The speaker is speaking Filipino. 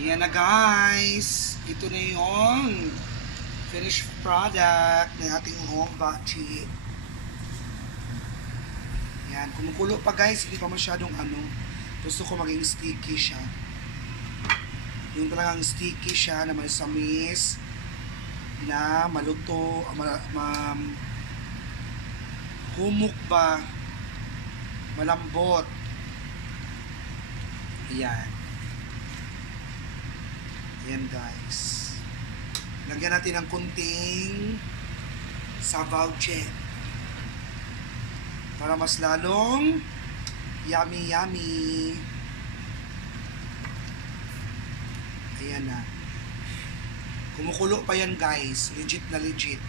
Yan na guys. Ito na yung finished product ng ating home bachi. Yan. Kumukulo pa guys. Hindi pa masyadong Gusto ko maging sticky siya. Yung talagang sticky siya na may samis na maluto, humok ba, malambot. Yan. Yan guys. Lagyan natin ng kunting sabaw jet para mas lalong yummy yummy. Ayan na. Kumukulo pa yan guys. Legit na legit.